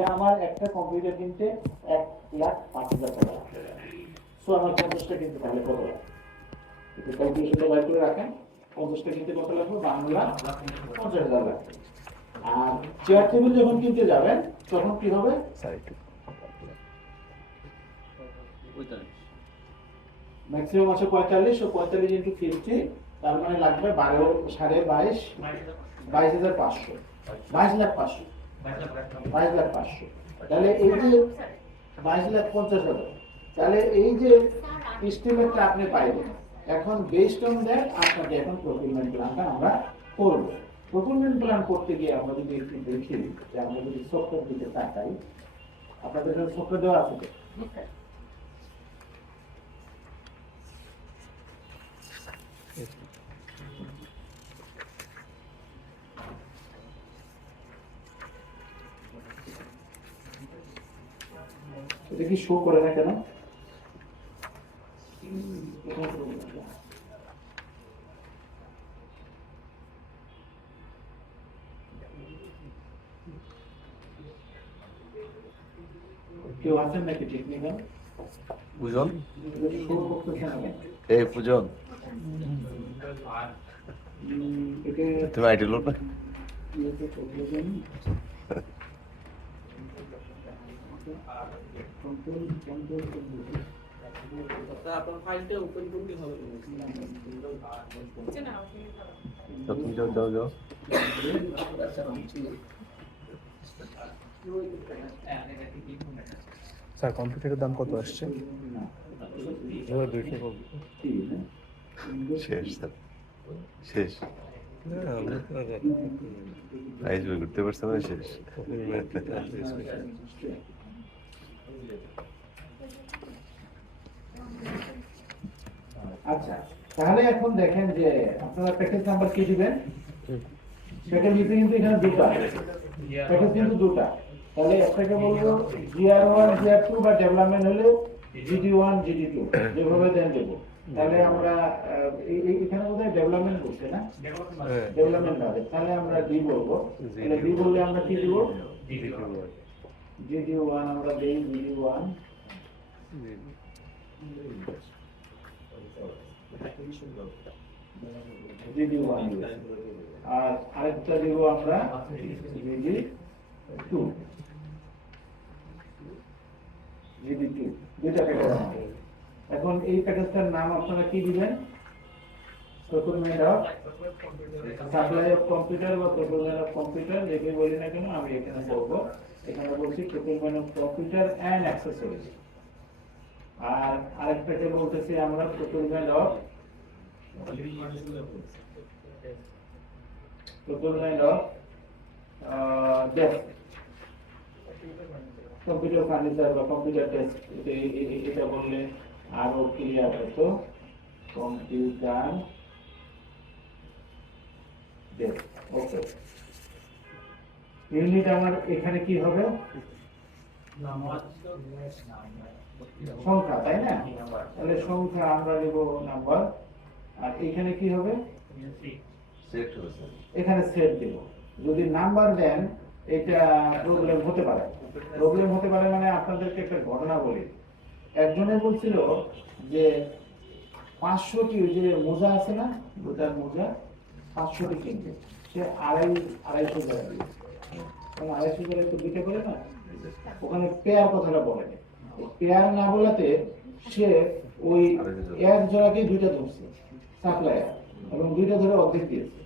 যে আমার একটা কম্পিউটার কিনতে 1,05,000 টাকা লাগবে। সো আমার 50টা কিনতে তাহলে কত লাগবে? একটু ক্যালকুলেশনটা বাইর করে রাখেন। 50টা কিনতে কত লাগবে? বাংলা 50,000 লাগবে। আর চেয়ার টেবিল যখন কিনতে যাবেন তখন কি হবে? ম্যাক্সিমাম আছে 45, ও 45 ইন্টু 50, তার মানে লাগবে 22,500, 22,500। তাহলে এই যে 22,50,000, তাহলে এই যে এস্টিমেটটা আপনি পাইবেন, এখন বেসড অন দ্যাট আপনাকে এখন প্রকিউরমেন্ট প্ল্যানটা আমরা করব। প্রকিউরমেন্ট প্ল্যান করতে গিয়ে আমরা যদি একটু দেখি যে আমরা যদি সফটওয়্যার দিতে তাকাই, আপনাদের কাছে সফটওয়্যার দেওয়া আছে তো? এটা কি শো করে না কেন? কেউ আছেন নাকি টেকনিক্যাল? পূজন শো করতেছে না কেন? এই পূজন তুমি আইটি লোক না? আপনার ফাইলটা ওপেন করতে হবে। তুমি যাও যাও যাও। স্যার কম্পিউটারের দাম কত আসছে? শেষ স্যার, শেষ। প্রাইজ বই করতে পারছে না, শেষ। আচ্ছা, তাহলে এখন দেখেন যে আপনারা প্যাকেজ নাম্বার কি দিবেন? প্যাকেজ দিতে কিন্তু এখানে দুটো আছে, প্যাকেজ কিন্তু দুটো। তাহলে একটাকে বলবো GR1 GR2 বা ডেভেলপমেন্ট হলে GD1 GD2 যেভাবে দেন দেবো। তাহলে আমরা এখানে বোধহয় ডেভেলপমেন্ট বলছে না, ডেভেলপমেন্ট হবে, তাহলে আমরা ডি বলবো। তাহলে ডি বললে আমরা কি দিব? GD1 আমরা দেই, GD1 GD1, আর আরেকটা দিব আমরা GD2, GD2, দুইটা প্যাকেজ। এখন এই প্যাকেজটার নাম আপনারা কি দিবেন? Procurement of supply of computer বা প্রকিউরমেন্ট অফ কম্পিউটার, যেটাই বলি না কেন আমি এখানে বলবো, এখানে বলছি procurement of computer and accessories. আর আরেকটাকে বলতেছি আমরা procurement of desk, computer furniture বা কম্পিউটার ডেস্ক, এটা বললে আরো ক্লিয়ার হতো। কম্পিউটার ডেস্ক, ওকে। ইউনিট আমার এখানে কি হবে? সংখ্যা, তাই না? তাহলে সংখ্যা আমরা দেব নাম্বার, আর এখানে কি হবে? এখানে সেট দেব। যদি নাম্বার দেন এটা প্রবলেম হতে পারে। প্রবলেম হতে পারে মানে আপনাদেরকে একটা ঘটনা বলি। একজনে বলছিল যে 500টি যে মোজা আছে না, জুতার মোজা 500টি কিনবে, সে 250 টাকা দিয়ে। 250 টাকা তো দুইটা করে না, ওখানে পেয়ার কথাটা বলে না। পেয়ার না বলাতে সে ওই এক জোড়াকে দুইটা ধরছে সাপ্লায়ার, এবং দুইটা ধরে অর্ধেক দিয়েছে।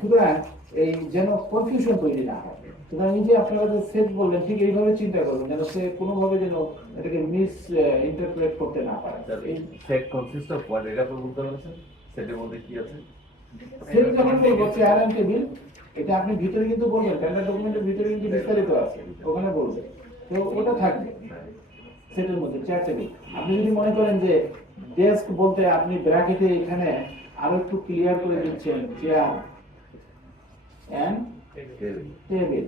সুতরাং এই যেন কনফিউশন তৈরি না হয়, সুতরাং এই যে আপনারা যে সেট বললেন ঠিক এইভাবে চিন্তা করবেন যেন সে কোনোভাবে যেন এটাকে মিস ইন্টারপ্রেট করতে না পারে। এই সেট কনসিস্ট অফ হোয়াট? এটা আপনি বলতে পারছেন সেটের মধ্যে কি আছে? সেট যখন বলবো চেয়ার এন্ড টেবিল, এটা আপনি ভিতরে কিন্তু বলবেন, টেন্ডার ডকুমেন্টের ভিতরে কিন্তু বিস্তারিত আছে, ওখানে বলবেন, তো ওটা থাকবে সেটের মধ্যে চেয়ার টেবিল। আপনি যদি মনে করেন যে ডেস্ক বলতে আপনি ব্র্যাকেটে এখানে আরো একটু ক্লিয়ার করে দিচ্ছেন চেয়ার এন্ড টেবিল,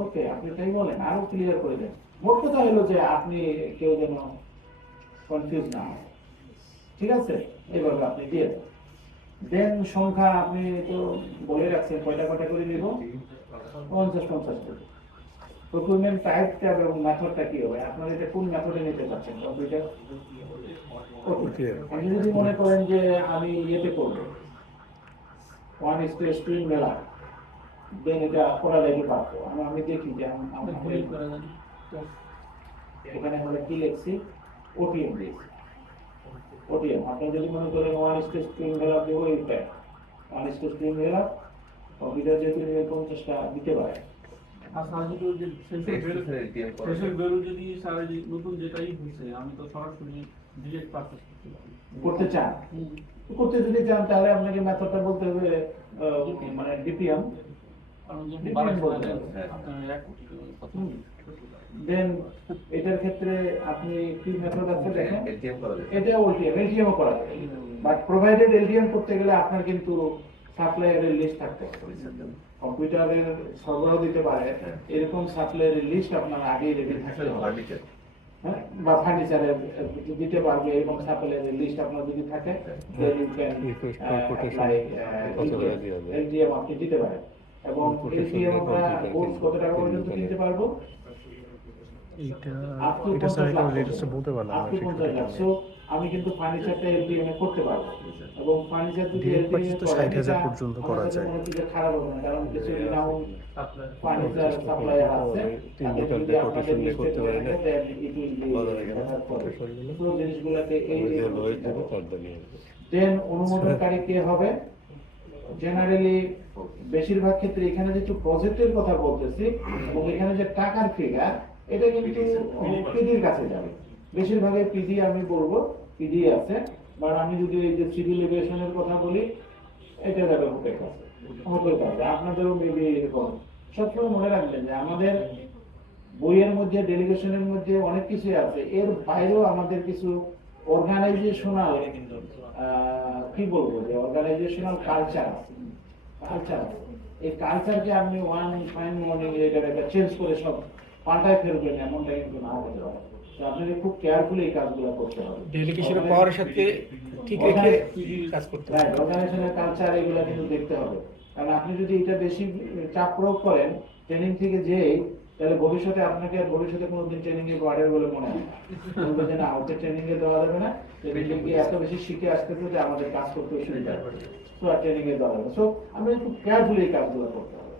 ওকে, আপনি তাই বলেন, আরো ক্লিয়ার করে দেন। মোট কথা হলো যে আপনি কেউ যেন কনফিউজ না হয়, ঠিক আছে? এইভাবে আপনি দিয়ে দেন। সংখ্যা আপনি তো বলে রাখছেন কয়টা কয়টা করে দিব? 50 50 করে। প্রকুরমেন্ট টাইপটা এবং মেথডটা কি হবে, আপনারা এটা কোন মেথডে নিতে চাচ্ছেন কম্পিউটার? ওকে, আপনি যদি মনে করেন যে আমি ইয়েতে করবো 1:2 মেলা, দেন এটা করা যাইতে পারতো। আমি দেখি যে এখানে আমরা কি লিখছি, ওটিএম দিয়েছি। ওটিএম আপনি যদি মনে করেন 1:2 মেলা দেবো, এইটা 1:2 মেলা কম্পিউটার যেহেতু 50টা দিতে পারে। আর স্যার যদি ওই যে শেষের ভ্যালু যদি স্যার এই যে নতুন যেটাই হয়েছে আমি তো সরাসরি ডিরেক্ট পারচেজ করতে পারি। করতে চান, করতে যদি চান তাহলে আপনাকে মেথডটা বলতে হবে মানে ডিপিএম। কারণ যখন ডিপিএম বাড়াতে বলতে পারেন হবে। আপনার 1 কোটি টাকা কথা। দেন এটার ক্ষেত্রে আপনি কি মেথড আছে দেখেন, এলটিএম করা যায়। এটা এলটিএম, এলটিএম করা যায়। বাট প্রোভাইডেড এলটিএম করতে গেলে আপনার কিন্তু সাপ্লায়ারের লিস্ট থাকতে হবে। কম্পিউটারের সরবরাহ দিতে পারে এরকম সাপ্লায়ারের লিস্ট আপনার আগেই রেডি থাকতে হবে। ফার্নিচার হ্যাঁ, বা ফার্নিচারের দিতে পারবে এরকম সাপ্লায়ারের লিস্ট আপনার যদি থাকে, then you can apply LTM আপনি দিতে পারেন। এবং LTM আমরা কোর্স কত টাকা পর্যন্ত দিতে পারবো? এটা স্যার একটা লেটেস্ট বলতে পারলাম up to 50 লাখ। So আমি কিন্তু ফার্নিচারটা LTM এ করতে পারবো, এবং ফার্নিচার যদি Direct LTM purchase তো 60,000 পর্যন্ত করা যায়। খারাপ হবে না, কারণ কিছু নাও সাপ্লাই ফার্নিচার সাপ্লায়ার আছে, তিন তাদের লিটার যদি দিয়ে আপনাদের কোটেশন করতে পারে না। লিস্টে থাকে, then it will be বাজারে গেলে better for you। Quotation So জিনিসগুলোকে এই লোয়েট দেবে তার দাঁড়িয়ে দেন অনুমোদনকারী কে হবে? জেনারেলি বেশিরভাগ ক্ষেত্রে এখানে যেহেতু প্রজেক্টের কথা বলতেছি এবং এখানে যে টাকার ফিগার, এটা কিন্তু পিডির কাছে যাবে। বেশিরভাগই পিডি আমি বলবো, পিডি আছে। বাট আমি যদি এই যে সিভিল এভিয়েশনের কথা বলি, এটা যাবে হোটেল কাছে, হোটেল কাছে। আপনাদেরও মেবি এরকম। সবসময় মনে রাখবেন যে আমাদের বইয়ের মধ্যে, ডেলিগেশনের মধ্যে অনেক কিছু আছে, এর বাইরেও আমাদের কিছু অর্গানাইজেশনাল কি বলবো, যে অর্গানাইজেশনাল কালচার আছে। এই কালচারকে আপনি ওয়ান ফাইন মর্নিং এটা চেঞ্জ করে সব পাল্টায় ফেলবেন, এমনটা কিন্তু না হতে পারে। তো আপনাকে খুব কেয়ারফুলি এই কাজগুলো করতে হবে। ডেলিগেশনের পাওয়ারের সাথে ঠিক রেখে কাজ করতে হবে। অর্গানাইজেশনের কালচার এগুলো কিন্তু দেখতে হবে। কারণ আপনি যদি এটা বেশি চাপ প্রয়োগ করেন ট্রেনিং থেকে যেই, তাহলে ভবিষ্যতে আপনাকে ভবিষ্যতে কোনোদিন ট্রেনিং এ পাঠাবে বলে মনে হয় না। বলবে যে না, ওকে ট্রেনিং এ দেওয়া যাবে না, ট্রেনিং এ এত বেশি শিখে আসতেছে যে আমাদের কাজ করতে অসুবিধা হবে, তো আর ট্রেনিং এ দেওয়া যাবে। সো আমরা একটু কেয়ারফুলি এই কাজগুলো করতে হবে।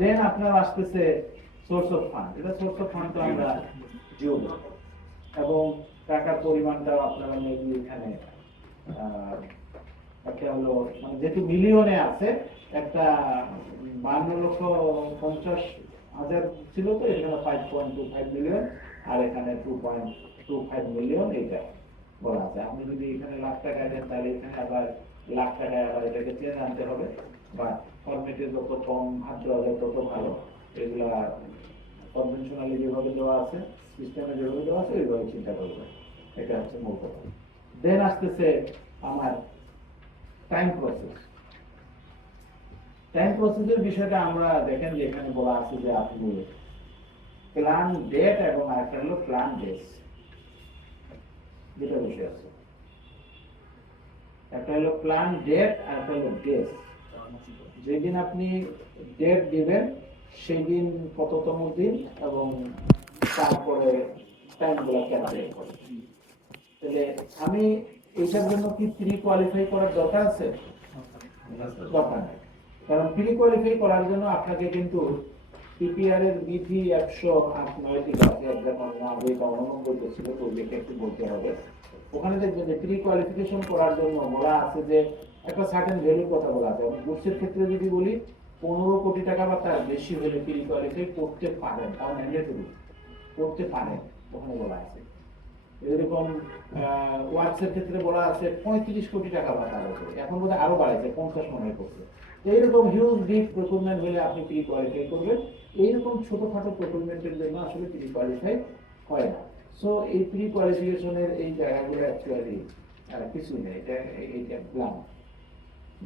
দেন আপনার আসতেছে সোর্স অফ ফান্ড। এটা সোর্স অফ ফান্ড তো আমরা যোগ, এবং টাকার পরিমাণটা আপনারা মেবি এখানে একটা হলো, মানে যেহেতু মিলিয়নে আছে, একটা 52,50,000 ছিল, তো এখানে 5.25 মিলিয়ন, আর এখানে 2.25 মিলিয়ন এইটা বলা আছে। আপনি যদি এখানে লাখ টাকা দেন, তাহলে এখানে আবার লাখ টাকায় আবার এটাকে চেঞ্জ আনতে হবে, বা ফরম্যাটে যত কম হাত দেওয়া যায় তত ভালো। এগুলা কনভেনশনালি যেভাবে দেওয়া আছে, সিস্টেমে যেভাবে দেওয়া আছে, ওইভাবে চিন্তা করবে। এটা হচ্ছে মূল কথা। দেন আসতেছে আমার টাইম প্রসেস। টাইম প্রসেসের বিষয়টা আমরা দেখেন যে এখানে বলা আছে যে আপনি প্ল্যান ডেট এবং আরেকটা হলো প্ল্যান ডেস, দুটো বিষয় আছে। একটা হলো প্ল্যান ডেট আর একটা হলো ডেস। যেদিন আপনি ডেট দিবেন সেই দিন কততম দিন, এবং তারপরে টাইমগুলো ক্যালকুলেট করে। তাহলে আমি এইটার জন্য কি প্রি কোয়ালিফাই করার দরকার আছে? দরকার নেই। কারণ প্রি কোয়ালিফাই করার জন্য আপনাকে কিন্তু পিপিআর এর বিধি 108 থেকে আছে, ছিল, তো দেখে একটু বলতে হবে। ওখানে দেখবেন যে প্রি কোয়ালিফিকেশন করার জন্য বলা আছে যে একটা সার্টেন ভ্যালুর কথা বলা আছে। গুডসের ক্ষেত্রে যদি বলি 15 কোটি টাকা বা তার বেশি হলে প্রি কোয়ালিফাই করতে পারেন, তাও ম্যান্ডেটরি করতে পারেন, ওখানে বলা আছে। এরকম ওয়ার্কসের ক্ষেত্রে বলা আছে 35 কোটি টাকা বা তার উপরে, এখন বোধহয় আরো বাড়াইছে, 50 মনে করছে। এইরকম হিউজ বিগ প্রকুরমেন্ট হলে আপনি প্রি কোয়ালিফাই করবেন। এইরকম ছোটখাটো প্রকুরমেন্টের জন্য আসলে প্রি কোয়ালিফাই হয় না। সো এই প্রি কোয়ালিফিকেশনের এই জায়গাগুলো অ্যাকচুয়ালি কিছু নেই, এটা প্ল্যান।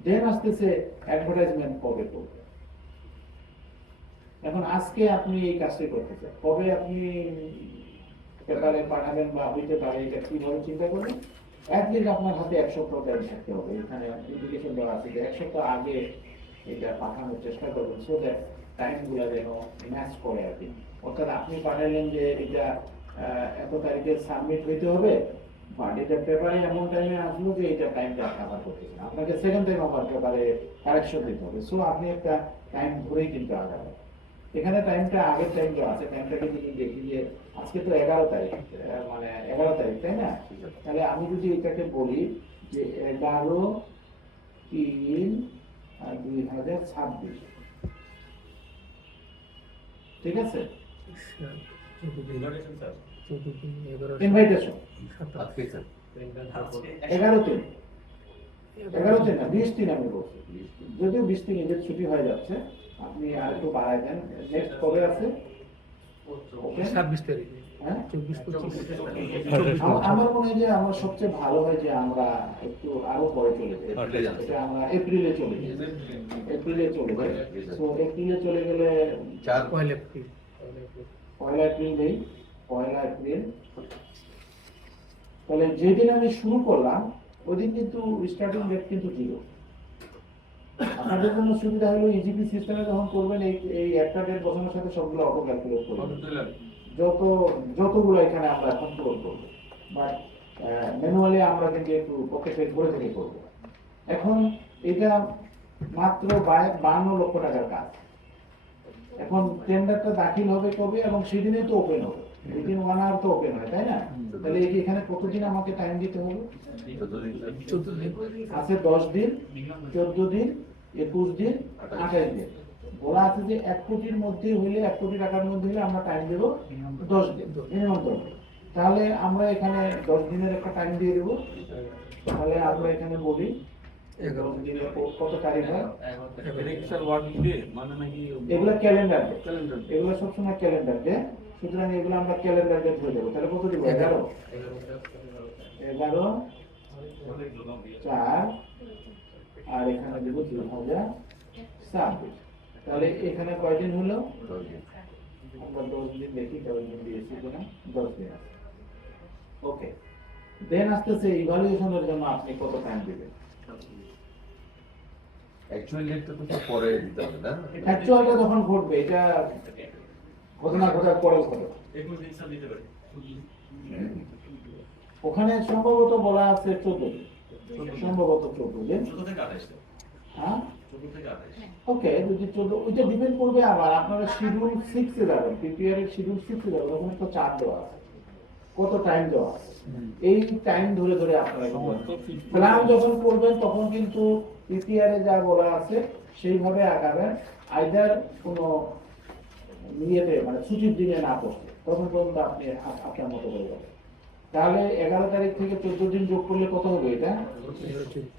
দেন আসতেছে অ্যাডভার্টাইজমেন্ট কবে করবে। এখন আজকে আপনি এই কাজটি করতেছেন, কবে আপনি পেপারে পাঠাবেন বা হইতে পারে, এটা কিভাবে চিন্তা করবেন। অ্যাটলিস্ট আপনার হাতে 1 সপ্তাহ টাইম থাকতে হবে। এখানে ইন্ডিকেশন দেওয়া আছে যে 1 সপ্তাহ আগে এটা পাঠানোর চেষ্টা করবেন, সো দ্যাট টাইমগুলো যেন ম্যাচ করে আর কি। অর্থাৎ আপনি পাঠালেন যে এটা এত তারিখে সাবমিট হইতে হবে, বাট এটা পেপারে এমন টাইমে আসলো যে এটা টাইমটা কাভার করতেছে না, আপনাকে সেকেন্ড টাইম আবার পেপারে কারেকশন দিতে হবে। সো আপনি একটা টাইম ধরেই কিন্তু আগাবেন। এখানে টাইমটা আগের টাইম যা আছে টাইমটাকে যদি দেখি যে আজকে তো 11 তারিখ, মানে 11 তারিখ তাই না? তাহলে আমি যদি এটাকে বলি যে 11/3/2026, ঠিক আছে? ইনভাইটেশন আজকে স্যার 11 11 না 20 আমি বলছি, যদিও 20 ঈদের ছুটি হয়ে যাচ্ছে, আপনি আর একটু বাড়াই দেন। নেক্সট কবে আছে? 26 তারিখ, হ্যাঁ, 24-25 আমার মনে হয় যে আমার সবচেয়ে ভালো হয় যে আমরা একটু আরো পরে চলে যাই, এটা আমরা এপ্রিলে চলে যাই, এপ্রিলে চলে যাই। তো এপ্রিলে চলে গেলে 4 পয়লা এপ্রিল। 1 এপ্রিল নেই, 1 এপ্রিল। তাহলে যেদিন আমি শুরু করলাম ওই দিন কিন্তু স্টার্টিং ডেট কিন্তু 0। আপনাদের জন্য সুবিধা হলো ইজিপি সিস্টেমে যখন করবেন এই একটা ডেট বসানোর সাথে সবগুলো অটো ক্যালকুলেট করবে, যতগুলো এখানে আমরা এখন করবো, বাট ম্যানুয়ালি আমরা কিন্তু একটু পকেট করে থেকে করবো। এখন এটা মাত্র 52 লক্ষ টাকার কাজ। এখন টেন্ডারটা দাখিল হবে কবে এবং সেদিনই তো ওপেন হবে, উইদিন 1 আওয়ার তো ওপেন হয় তাই না? তাহলে এখানে কতদিন আমাকে টাইম দিতে হবে? 14 দিন আছে 10 দিন, 14 দিন, 21 দিন, 28 দিন। বলা আছে যে 1 কোটির মধ্যে হইলে, 1 কোটি টাকার মধ্যে হইলে আমরা টাইম দেবো 10 দিন, মিনিমাম 10 দিন। তাহলে আমরা এখানে 10 দিনের একটা টাইম দিয়ে দেবো। তাহলে আমরা এখানে বলি 10 দিনে কত তারিখ হয়? এগুলো ক্যালেন্ডার ডে, এগুলো সবসময় ক্যালেন্ডার ডে, সুতরাং এগুলো আমরা ক্যালেন্ডার ডে ধরে দেবো। তাহলে কত দিব? 11 4 আর এখানে দেবো 2026। তাহলে এখানে কয়দিন হলো? 10 দিন আমরা 10 দিন দেখি, 10 দিন দিয়েছি কিনা, 10 দিন আছে। ওকে, দেন আসতেছে ইভালুয়েশনের জন্য আপনি কত টাইম দিবেন? অ্যাকচুয়ালি ডেটটা তো সব পরে দিতে হবে না? অ্যাকচুয়ালটা যখন ঘটবে, এটা ঘটনা ঘটার পরে ঘটবে। ওখানে সম্ভবত বলা আছে 14 দিন, সম্ভবত 14 দিন। হ্যাঁ, ওকে, যদি 14, ওইটা ডিপেন্ড করবে আবার আপনারা শিডিউল 6 এ যাবেন, পিপিআর এর শিডিউল 6 এ যাবেন, ওখানে তো চার্ট দেওয়া আছে, কত টাইম দেওয়া আছে। এই টাইম ধরে ধরে আপনারা প্ল্যান যখন করবেন তখন কিন্তু পিপিআর এ যা বলা আছে সেইভাবে আগাবেন। আইদার কোনো ইয়েতে মানে ছুটির দিনে না পড়ছে তখন পর্যন্ত আপনি আপনার মতো করে যাবেন। তাহলে 11 তারিখ থেকে 14 দিন যোগ করলে কত হবে? এটা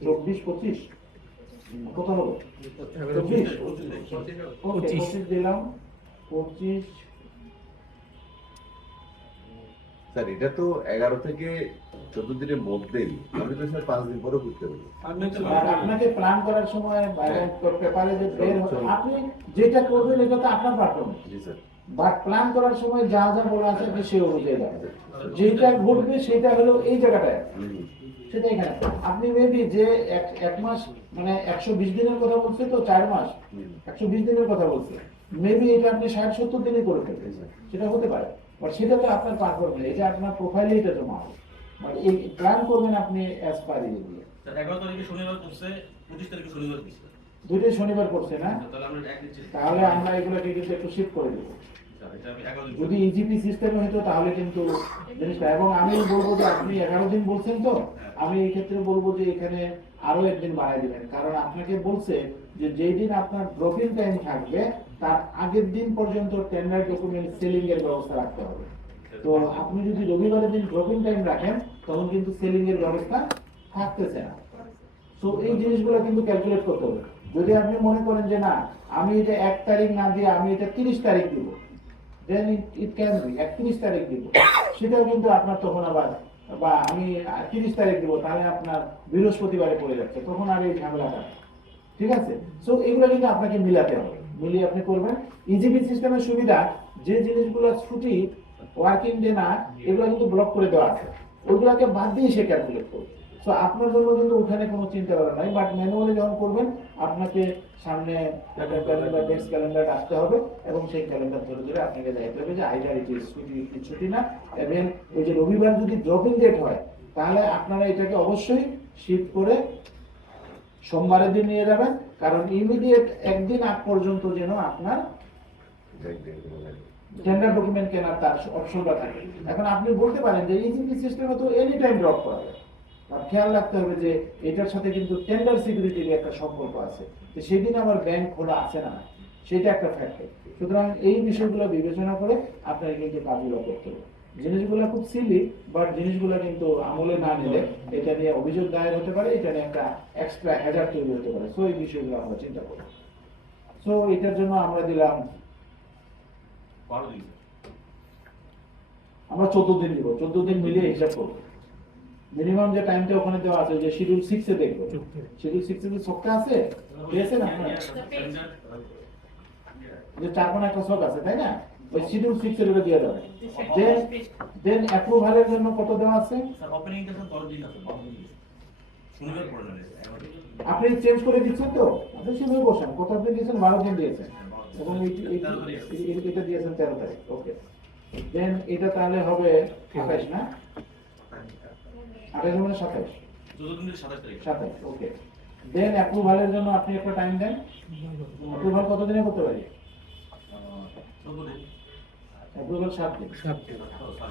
24-25 কত হবে? 25 25 দিলাম, 25। স্যার এটা তো 11 থেকে 14 দিনের মধ্যেই, আমি তো স্যার 5 দিন পরে করতে পারবো। আর আপনাকে প্ল্যান করার সময় পেপারে যে বের হবে, আপনি যেটা করবেন এটা তো আপনার performance, G sir. But plan করার সময় যা যা বলা আছে আপনি সেই অনুযায়ী যাবেন। যেটা ঘটবে সেটা হলো এই জায়গাটায়, সেটা এখানে আপনি মেবি যে এক মাস মানে 120 দিনের কথা বলছে, তো 4 মাস 120 দিনের কথা বলছে, মেবি এটা আপনি 60-70 দিনে করে ফেলবেন, সেটা হতে পারে। বাট সেটা তো আপনার পারফরম্যান্স, এটা আপনার প্রোফাইলে এটা জমা হবে। মানে এই প্ল্যান করবেন আপনি অ্যাজ পার ইয়ে দিয়ে। 11 তারিখে শনিবার করছে, 25 তারিখে শনিবার দিচ্ছে। দুইটাই শনিবার করছে না? তাহলে আমরা একদিন চেষ্টা তাহলে আমরা এগুলোকে কিন্তু একটু শিফট করে দেবো। এটা আমি 11 দিন যদি ইজিপি সিস্টেমে হতো তাহলে কিন্তু জিনিসটা, এবং আমি বলবো যে আপনি 11 দিন বলছেন, তো আমি এই ক্ষেত্রে বলবো যে এখানে আরো একদিন বাড়াই দিবেন, কারণ আপনাকে বলছে যে যেই দিন আপনার ড্রপিং টাইম থাকবে তার আগের দিন পর্যন্ত টেন্ডার ডকুমেন্ট সেলিং এর ব্যবস্থা রাখতে হবে। তো আপনি যদি রবিবারের দিন ড্রপিং টাইম রাখেন তখন কিন্তু সেলিং এর ব্যবস্থা থাকতেছে না। তো এই জিনিসগুলো কিন্তু ক্যালকুলেট করতে হবে। যদি আপনি মনে করেন যে না আমি এটা 1 তারিখ না দিয়ে আমি এটা 30 তারিখ দিব, দেন ইট ক্যান বি 31 তারিখ দিব, সেটাও কিন্তু আপনার তখন আবার, বা আমি 30 তারিখ দিব তাহলে আপনার বৃহস্পতিবারে পড়ে যাচ্ছে, তখন আর এই ঝামেলাটা, ঠিক আছে? সো এগুলো কিন্তু আপনাকে মিলাতে হবে, মিলিয়ে আপনি করবেন। ইজিপি সিস্টেমের সুবিধা, যে জিনিসগুলো ছুটি ওয়ার্কিং ডে না এগুলো কিন্তু ব্লক করে দেওয়া আছে, ওইগুলোকে বাদ দিয়ে সে ক্যালকুলেট করবে। সো আপনার জন্য কিন্তু ওখানে কোনো চিন্তা করা নাই, বাট ম্যানুয়ালি যখন করবেন আপনাকে সামনে একটা ক্যালেন্ডার, নেক্সট ক্যালেন্ডার আসতে হবে এবং সেই ক্যালেন্ডার ধরে ধরে আপনাকে দেখতে হবে যে আইদার ইট ইজ ছুটি কি ছুটি না। এবং ওই যে রবিবার যদি ড্রপিং ডেট হয় তাহলে আপনারা এটাকে অবশ্যই শিফট করে সোমবারের দিন নিয়ে যাবেন, কারণ ইমিডিয়েট একদিন আগ পর্যন্ত যেন আপনার টেন্ডার ডকুমেন্ট কেনার তার অপশনটা থাকে। এখন আপনি বলতে পারেন যে ইজিপি সিস্টেমে তো এনি টাইম ড্রপ করা যায়, আর খেয়াল রাখতে হবে যে এটার সাথে কিন্তু টেন্ডার সিকিউরিটির একটা সম্পর্ক আছে, তো সেদিন আমার ব্যাংক খোলা আছে না, সেটা একটা ফ্যাক্টর। সুতরাং এই বিষয়গুলো বিবেচনা করে আপনাকে কিন্তু কাজগুলো করতে হবে। জিনিসগুলো খুব সিলি, বাট জিনিসগুলো কিন্তু আমলে না নিলে এটা নিয়ে অভিযোগ দায়ের হতে পারে, এটা নিয়ে একটা এক্সট্রা হ্যাজার্ড তৈরি হতে পারে। সো এই বিষয়গুলো আমরা চিন্তা করব। সো এটার জন্য আমরা দিলাম, 12 দিন আমরা 14 দিন দিব, 14 দিন মিলিয়ে হিসাব করবো। মিনিমাম যে টাইমটা ওখানে দেওয়া আছে, যে শিডিউল 6 এ দেখবো, শিডিউল 6 এ কি ছকটা আছে, পেয়েছেন আপনারা? যে 4 কোণা একটা ছক আছে, তাই না? ওই শিডিউল 6 এর উপরে দিয়ে দেবেন। দেন অ্যাপ্রুভালের জন্য কত দেওয়া আছে? স্যার ওপেনিং টা স্যার 12 দিন আছে, 12 দিন শনিবার পড়ে যাবে। আপনি চেঞ্জ করে দিচ্ছেন তো? আপনি সেভাবে বসেন, কত আপনি দিয়েছেন? 12 দিন দিয়েছেন এবং এটা দিয়েছেন 13 তারিখ। ওকে, দেন এটা তাহলে হবে 28 না? 28 মানে 27, 14 দিন থেকে 27 তারিখ 27। ওকে, দেন অ্যাপ্রুভালের জন্য আপনি একটা টাইম দেন। অ্যাপ্রুভাল কত দিনে করতে পারি? 14 দিন অ্যাপ্রুভাল 7 দিন। 7 দিন।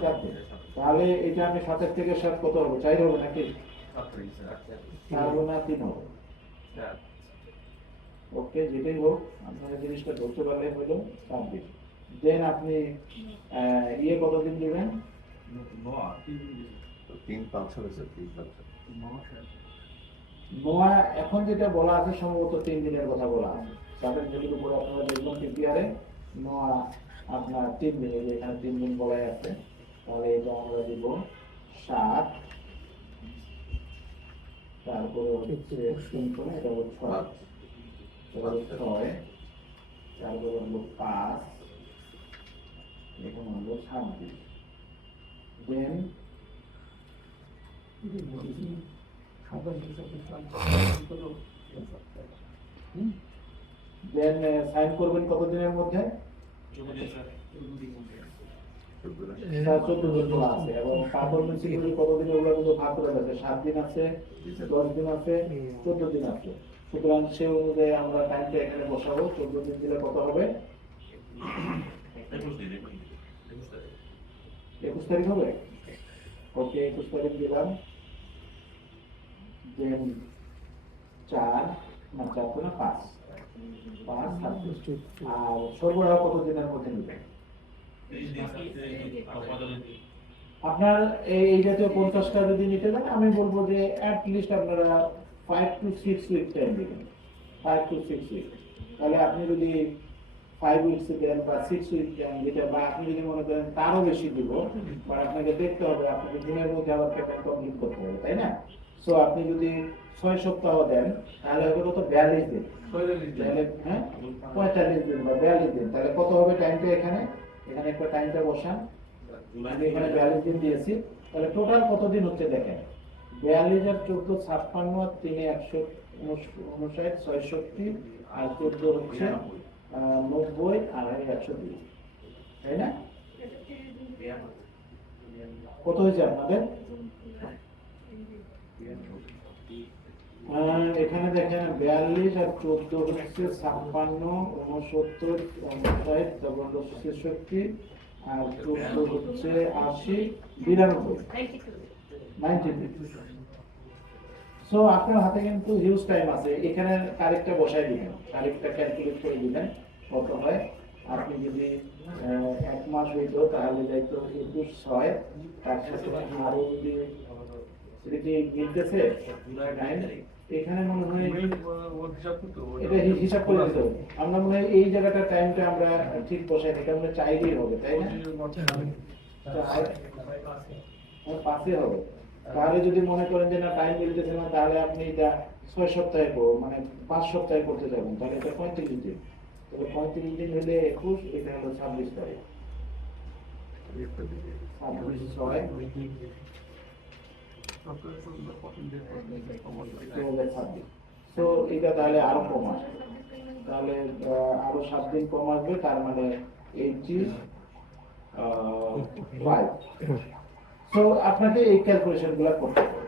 7 দিন। তাহলে এটা আমি 27 থেকে 7 কত হবে? 4 হবে নাকি? 7 তারিখ স্যার 4 হবে না 3 হবে? ওকে, যেটাই হোক আপনারা জিনিসটা ধরতে পারলে হলো 7 দিন। দেন আপনি ইয়ে কতদিন দিবেন? 3-5 হবে স্যার, 3-5। নোয়া এখন যেটা বলা আছে সম্ভবত 3 দিনের কথা বলা আছে। সাবেক যেটির উপরে আপনারা দেখবেন পিপিআরে নোয়া আপনার 3 দিন, এই যে এখানে 3 দিন বলাই আছে। তাহলে এটা আমরা দিব 7, তারপরে হচ্ছে 3 করে এটা হলো 6, এটা হলো 6, তারপরে হলো 5, এখন হলো 7 দিন। দেন দেন সাইন করবেন কত দিনের মধ্যে? 14 দিন স্যার 14 দিন বলা আছে। এবং পারফরম্যান্স সিকিউরিটি কত দিন, ওগুলো কিন্তু ভাগ করে আছে, 7 দিন আছে, 10 দিন আছে, 14 দিন আছে। সুতরাং সেই অনুযায়ী আমরা টাইমটা এখানে বসাবো। 14 দিন দিলে কত হবে? 21 দিন 21 তারিখ 21 তারিখ হবে। ওকে, 21 তারিখ দিলাম। দেন 4 না 4 তো না 5, 7 দিন। আর সরবরাহ কত দিনের মধ্যে নেবেন? 30 দিন স্যার 15 দিন আপনার এই জাতীয় 50টা যদি নিতে চান, আমি বলবো যে অ্যাট লিস্ট আপনারা 5 to 6 উইক টাইম দিবেন। 5 to 6 উইক। তাহলে আপনি যদি 5 উইকস দেন বা 6 উইক টাইম দিতে, বা আপনি যদি মনে করেন তারও বেশি দিব, বা আপনাকে দেখতে হবে আপনাকে দিনের মধ্যে আবার পেমেন্ট কমপ্লিট করতে হবে, তাই না? সো আপনি যদি 6 সপ্তাহ দেন তাহলে হবে কত? 42 দিন। 46 দিন। তাহলে হ্যাঁ 45 দিন বা 42 দিন। তাহলে কত হবে টাইমটা? এখানে এখানে একটা টাইমটা বসান। আমি এখানে 42 দিন দিয়েছি, তাহলে টোটাল কত দিন হচ্ছে দেখেন। 42 আর 14 56 আর 3 159 66 আর 14 হচ্ছে 90 আর 102, তাই না? কত হয়েছে আপনাদের? এখানে দেখেন 42 আর 14 হচ্ছে 56, 69, 59, তারপর 66 আর 14 হচ্ছে 80, 92, 92। সো আপনার হাতে কিন্তু হিউজ টাইম আছে। এখানে তারিখটা বসাই দিবেন, তারিখটা ক্যালকুলেট করে দিবেন কত হয়। আপনি যদি 1 মাস হইতো তাহলে যাইতো 21/6, তার সাথে আরো যদি এটা কি মিলতেছে টাইম, এখানে মনে হয় এটা হিসাব করে দিতে হবে। আমরা মনে হয় এই জায়গাটা টাইমটা আমরা ঠিক বসাই, এটা আমরা চাইলেই হবে, তাই না? পাশে হবে। তাহলে যদি মনে করেন যে না টাইম মিলতেছে না, তাহলে আপনি এটা 6 সপ্তাহে মানে 5 সপ্তাহে করতে যাবেন, তাহলে এটা 35 দিন। তাহলে 35 দিন হলে 21, এটা হলো 26 তারিখ। 26/6/2026। তো এটা তাহলে আরো কম আসবে, তাহলে আরো 7 দিন কম আসবে, তার মানে 85। তো আপনাকে এই ক্যালকুলেশন গুলো করতে হবে।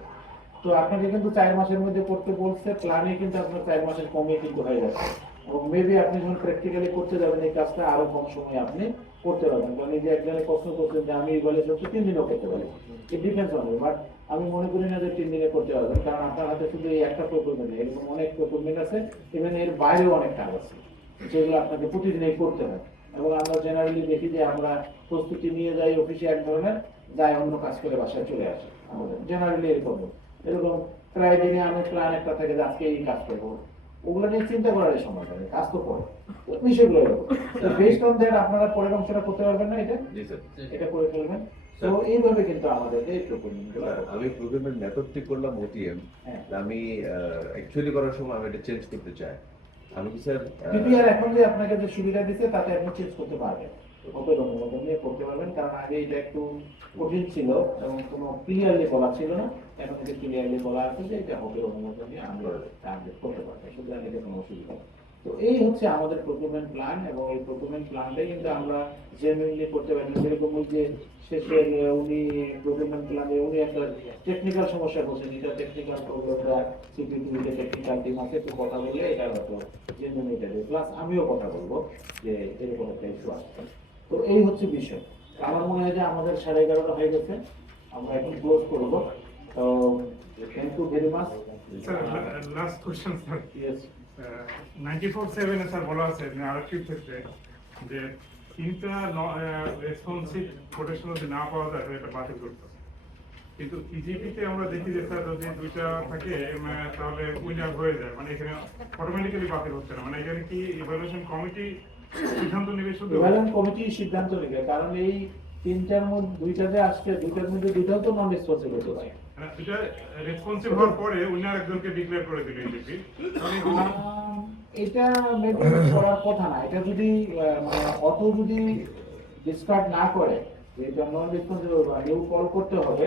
তো আপনাকে কিন্তু 4 মাসের মধ্যে করতে বলছে, প্ল্যানে কিন্তু আপনার 4 মাসের কমে কিন্তু হয়ে যাচ্ছে, এবং মেবি আপনি যখন প্র্যাকটিক্যালি করতে যাবেন এই কাজটা আরো কম সময় আপনি করতে পারবেন। কারণ এই যে একজনের প্রশ্ন করছেন যে আমি বলে সত্যি 3 দিনও করতে পারি, it depends on you, but আমি মনে করি না যে 3 দিনে করতে পারবেন, কারণ আপনার হাতে শুধু এই একটা প্রকল্পের নেই, এরকম অনেক প্রকল্পের আছে, ইভেন এর বাইরেও অনেক কাজ আছে যেগুলো আপনাকে প্রতিদিনই করতে হয়। এবং আমরা জেনারেলি দেখি যে আমরা প্রস্তুতি নিয়ে যাই অফিসে এক ধরনের, যাই অন্য কাজ করে বাসায় চলে আসি, আমাদের জেনারেলি এরকম প্রায় দিনে আমি প্ল্যান একটা থাকে যে আজকে এই কাজ করবো, ওগুলো নিয়ে চিন্তা করার সময় পাবে, কাজ তো করে বিষয়গুলো বেস্ট অন দ্যাট আপনারা পরের অংশটা করতে পারবেন না, এটা জি স্যার। এটা করে ফেলবেন। তো এইভাবে কিন্তু আমাদের এই প্রকল্পগুলো স্যার, আমি প্রোগ্রামের মেথড ঠিক করলাম ওটিএম, হ্যাঁ। আমি অ্যাকচুয়ালি করার সময় আমি এটা চেঞ্জ করতে চাই। আমি কি স্যার পিপিআর এখন যে আপনাকে যে সুবিধা দিচ্ছে তাতে আপনি চেঞ্জ করতে পারবেন, ওপেন অনুমোদন নিয়ে করতে পারবেন, কারণ আগে এটা একটু কঠিন ছিল এবং কোনো ক্লিয়ারলি বলা ছিল না, এখন এটা ক্লিয়ারলি বলা আছে যে এটা ওপেন অনুমোদন নিয়ে আমরা টার্গেট করতে পারবেন, সুতরাং এটা কোনো অসুবিধা নেই। তো এই হচ্ছে আমাদের প্রকুরমেন্ট প্ল্যান, এবং এই প্রকুরমেন্ট প্ল্যানটাই কিন্তু আমরা জেনুইনলি করতে পারি। যেরকম ওই যে শেষের উনি প্রকুরমেন্ট প্ল্যানে উনি একটা টেকনিক্যাল সমস্যা বলছেন, এটা টেকনিক্যাল প্রবলেমটা সিপিটিভিতে টেকনিক্যাল টিম আছে, একটু কথা বললে এটা হয়তো জেনুইন এটা প্লাস আমিও কথা বলবো যে এরকম একটা ইস্যু আসছে। তো এই হচ্ছে বিষয়। আমার মনে হয় যে আমাদের 11:30 হয়ে গেছে, আমরা এখন ক্লোজ করবো। তো thank you very much. Sir, last question, sir. Yes 94/7 sir বলা আছে আরেকটি ক্ষেত্রে যে তিনটা রেসপন্সিভ কোটেশন যদি না পাওয়া যায় তাহলে এটা বাতিল করতে হবে। কিন্তু ইজিপিতে আমরা দেখি যে স্যার যদি দুইটা থাকে তাহলে উইনার হয়ে যায়, মানে এখানে অটোমেটিক্যালি বাতিল হচ্ছে না, মানে এখানে কি ইভালুয়েশন কমিটি সিদ্ধান্ত নেবে শুধু? ইভালুয়েশন কমিটি সিদ্ধান্ত নেবে, কারণ এই তিনটার মধ্যে দুইটাতে আসছে, দুইটার মধ্যে দুইটাও তো নন রেসপন্সিভ হতে পারে। মানে দুইটা রেসপন্সিভ হওয়ার পরে উইনার একজনকে ডিক্লেয়ার করে দিল ইজিপি, এটা মেবি করার কথা না, এটা যদি মানে অত যদি ডিসকার্ড না করে, এটা নন রেসপন্সিবল বা নিউ কল করতে হবে,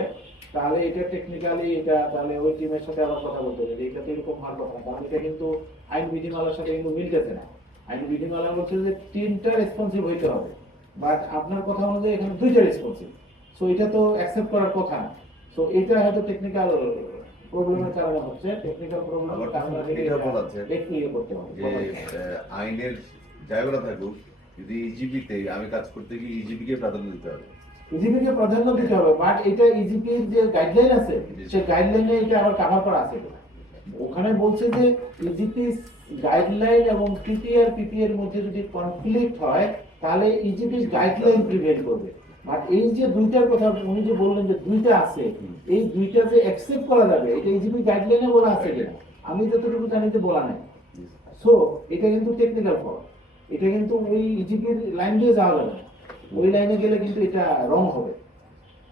তাহলে এটা টেকনিক্যালি এটা তাহলে ওই টিমের সাথে আবার কথা বলতে হবে, এটা তো এরকম ভালো কথা না, কারণ এটা কিন্তু আইন বিধিমালার সাথে কিন্তু মিলতেছে না। আইন বিধিমালা বলছে যে তিনটা রেসপন্সিভ হইতে হবে, বাট আপনার কথা অনুযায়ী এখানে দুইটা রেসপন্সিভ, সো এটা তো অ্যাকসেপ্ট করার কথা না। সো এটা হয়তো টেকনিক্যাল প্রবলেমের কারণে হচ্ছে, টেকনিক্যাল প্রবলেমের কারণে এটা বলা আছে একটু ইয়ে করতে হবে। যে আইনের যাই বলা থাকুক, যদি ইজিপিতে আমি কাজ করতে গিয়ে ইজিপি কে প্রাধান্য দিতে হবে। ইজিপিকে প্রাধান্য দিতে হবে, বাট এটা ইজিপির যে গাইডলাইন আছে সেই গাইডলাইনে এটা আবার কভার করা আছে। ওখানে বলছে যে ইজিপি গাইডলাইন এবং পিপিআর মধ্যে যদি কনফ্লিক্ট হয় তাহলে ইজিপি গাইডলাইন প্রিভেল করবে। বাট এই যে দুইটার কথা উনি যে বললেন যে দুইটা আছে, এই দুইটা যে অ্যাকসেপ্ট করা যাবে এটা ইজিপি গাইডলাইনে বলা আছে কিনা আমি যতটুকু জানি যে বলা নাই। সো এটা কিন্তু টেকনিক্যাল ফল্ট, এটা কিন্তু ওই ইজিপির লাইন দিয়ে যাওয়া যাবে না, ওই লাইনে গেলে কিন্তু এটা রং হবে।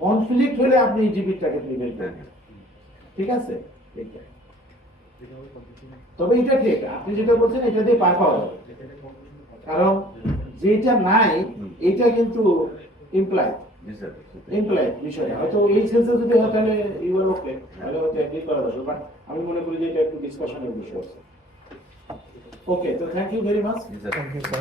কনফ্লিক্ট হলে আপনি ইজিপিটাকে প্রিভেল করবেন, ঠিক আছে? এইটা। তবে এটা ঠিক আপনি যেটা বলছেন এটা দিয়ে পার পাওয়া যাবে, কারণ যেটা নাই এটা কিন্তু ইমপ্লাই জি স্যার। বিষয় হয়তো এই সেন্সে যদি হয় তাহলে ইউ আর ওকে, তাহলে হয়তো এগ্রি করা যাবে, বাট আমি মনে করি যে এটা একটু ডিসকাশনের বিষয় আছে। ওকে, তো থ্যাংক ইউ ভেরি মাচ। জি স্যার। Thank you, sir.